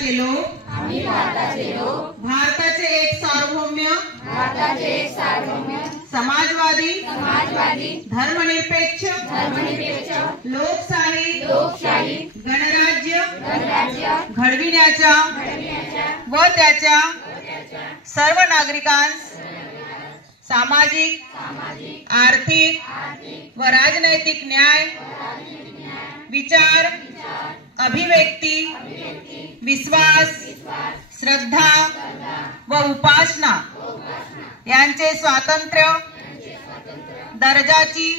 भारताचे लोक भारताचे एक सार्वभौम समाजवादी धर्मनिरपेक्ष लोकशाही गणराज्य घडविण्याच्या व त्याच्या सर्व नागरिकांस सामाजिक आर्थिक व राजनैतिक न्याय विचार अभिव्यक्ती विश्वास श्रद्धा व उपासना यांचे स्वातंत्र्य दर्जाची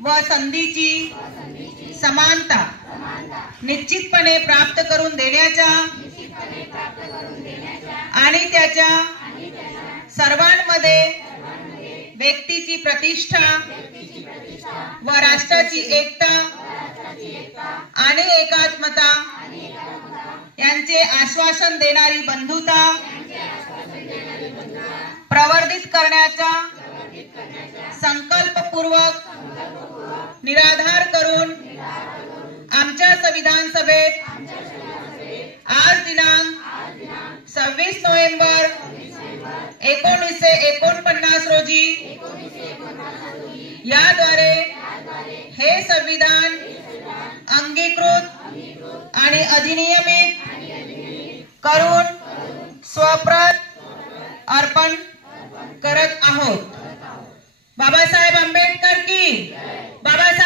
व संधीची समानता निश्चितपणे प्राप्त करून देण्याच्या आणि त्याच्या सर्वांमध्ये व्यक्तीची प्रतिष्ठा व राष्ट्राची एकता आणि एकात्मता यांचे आश्वासन देणारी बंधुता प्रवर्धित करण्याचा संकल्पपूर्वक निराधार करून आमच्या संविधान सभेत आज दिनांक 26 नोव्हेंबर 1949 रोजी याद्वारे हे संविधान अंगीकृत आणि अधिनियमित करून स्वप्रत अर्पण करत आहोत। बाबासाहेब आंबेडकर की बाबासाहेब